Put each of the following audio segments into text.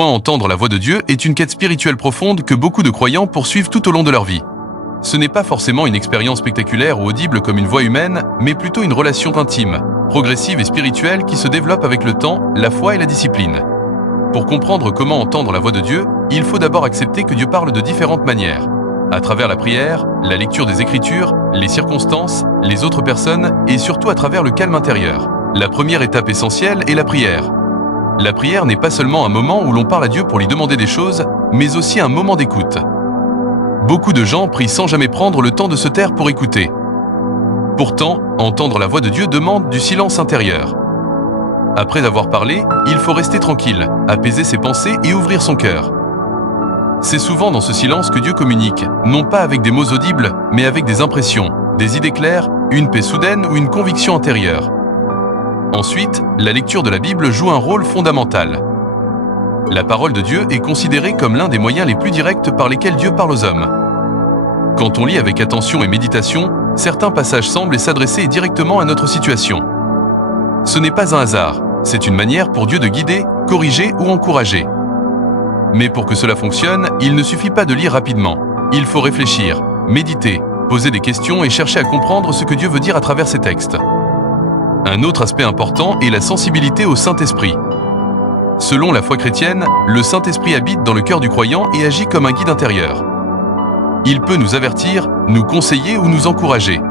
Entendre la voix de Dieu est une quête spirituelle profonde que beaucoup de croyants poursuivent tout au long de leur vie. Ce n'est pas forcément une expérience spectaculaire ou audible comme une voix humaine, mais plutôt une relation intime, progressive et spirituelle qui se développe avec le temps, la foi et la discipline. Pour comprendre comment entendre la voix de Dieu, il faut d'abord accepter que Dieu parle de différentes manières. À travers la prière, la lecture des Écritures, les circonstances, les autres personnes et surtout à travers le calme intérieur. La première étape essentielle est la prière. La prière n'est pas seulement un moment où l'on parle à Dieu pour lui demander des choses, mais aussi un moment d'écoute. Beaucoup de gens prient sans jamais prendre le temps de se taire pour écouter. Pourtant, entendre la voix de Dieu demande du silence intérieur. Après avoir parlé, il faut rester tranquille, apaiser ses pensées et ouvrir son cœur. C'est souvent dans ce silence que Dieu communique, non pas avec des mots audibles, mais avec des impressions, des idées claires, une paix soudaine ou une conviction intérieure. Ensuite, la lecture de la Bible joue un rôle fondamental. La parole de Dieu est considérée comme l'un des moyens les plus directs par lesquels Dieu parle aux hommes. Quand on lit avec attention et méditation, certains passages semblent s'adresser directement à notre situation. Ce n'est pas un hasard, c'est une manière pour Dieu de guider, corriger ou encourager. Mais pour que cela fonctionne, il ne suffit pas de lire rapidement. Il faut réfléchir, méditer, poser des questions et chercher à comprendre ce que Dieu veut dire à travers ces textes. Un autre aspect important est la sensibilité au Saint-Esprit. Selon la foi chrétienne, le Saint-Esprit habite dans le cœur du croyant et agit comme un guide intérieur. Il peut nous avertir, nous conseiller ou nous encourager.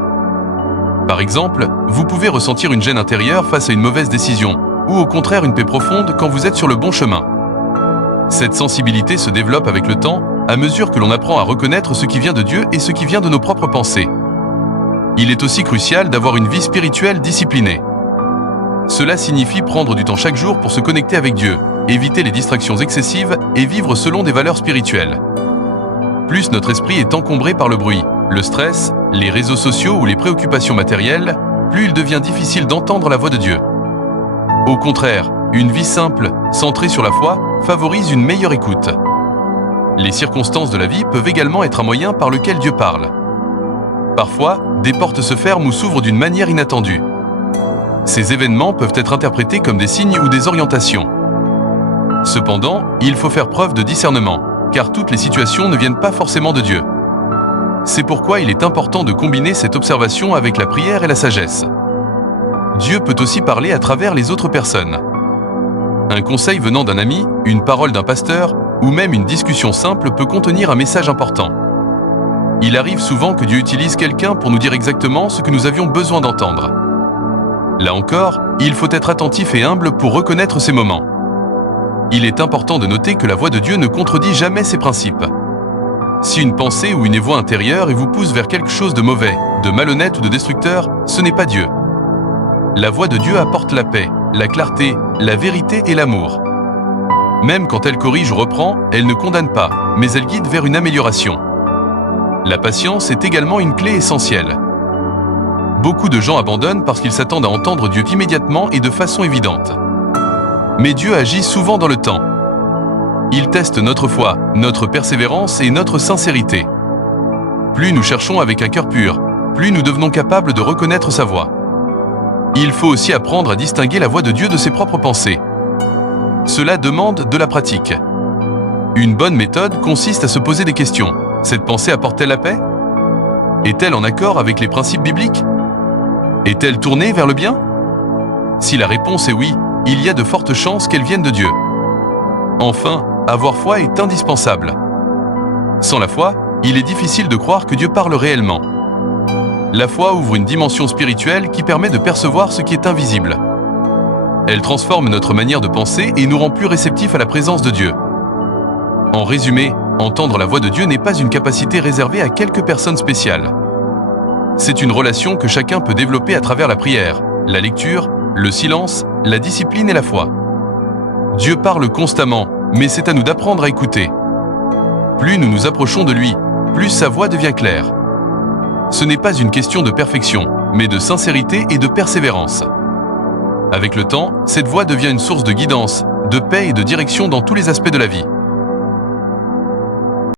Par exemple, vous pouvez ressentir une gêne intérieure face à une mauvaise décision, ou au contraire une paix profonde quand vous êtes sur le bon chemin. Cette sensibilité se développe avec le temps, à mesure que l'on apprend à reconnaître ce qui vient de Dieu et ce qui vient de nos propres pensées. Il est aussi crucial d'avoir une vie spirituelle disciplinée. Cela signifie prendre du temps chaque jour pour se connecter avec Dieu, éviter les distractions excessives et vivre selon des valeurs spirituelles. Plus notre esprit est encombré par le bruit, le stress, les réseaux sociaux ou les préoccupations matérielles, plus il devient difficile d'entendre la voix de Dieu. Au contraire, une vie simple, centrée sur la foi, favorise une meilleure écoute. Les circonstances de la vie peuvent également être un moyen par lequel Dieu parle. Parfois, des portes se ferment ou s'ouvrent d'une manière inattendue. Ces événements peuvent être interprétés comme des signes ou des orientations. Cependant, il faut faire preuve de discernement, car toutes les situations ne viennent pas forcément de Dieu. C'est pourquoi il est important de combiner cette observation avec la prière et la sagesse. Dieu peut aussi parler à travers les autres personnes. Un conseil venant d'un ami, une parole d'un pasteur, ou même une discussion simple peut contenir un message important. Il arrive souvent que Dieu utilise quelqu'un pour nous dire exactement ce que nous avions besoin d'entendre. Là encore, il faut être attentif et humble pour reconnaître ces moments. Il est important de noter que la voix de Dieu ne contredit jamais ses principes. Si une pensée ou une voix intérieure vous pousse vers quelque chose de mauvais, de malhonnête ou de destructeur, ce n'est pas Dieu. La voix de Dieu apporte la paix, la clarté, la vérité et l'amour. Même quand elle corrige ou reprend, elle ne condamne pas, mais elle guide vers une amélioration. La patience est également une clé essentielle. Beaucoup de gens abandonnent parce qu'ils s'attendent à entendre Dieu immédiatement et de façon évidente. Mais Dieu agit souvent dans le temps. Il teste notre foi, notre persévérance et notre sincérité. Plus nous cherchons avec un cœur pur, plus nous devenons capables de reconnaître sa voix. Il faut aussi apprendre à distinguer la voix de Dieu de ses propres pensées. Cela demande de la pratique. Une bonne méthode consiste à se poser des questions. Cette pensée apporte-t-elle la paix? Est-elle en accord avec les principes bibliques? Est-elle tournée vers le bien? Si la réponse est oui, il y a de fortes chances qu'elle vienne de Dieu. Enfin, avoir foi est indispensable. Sans la foi, il est difficile de croire que Dieu parle réellement. La foi ouvre une dimension spirituelle qui permet de percevoir ce qui est invisible. Elle transforme notre manière de penser et nous rend plus réceptifs à la présence de Dieu. En résumé, entendre la voix de Dieu n'est pas une capacité réservée à quelques personnes spéciales. C'est une relation que chacun peut développer à travers la prière, la lecture, le silence, la discipline et la foi. Dieu parle constamment, mais c'est à nous d'apprendre à écouter. Plus nous nous approchons de lui, plus sa voix devient claire. Ce n'est pas une question de perfection, mais de sincérité et de persévérance. Avec le temps, cette voix devient une source de guidance, de paix et de direction dans tous les aspects de la vie.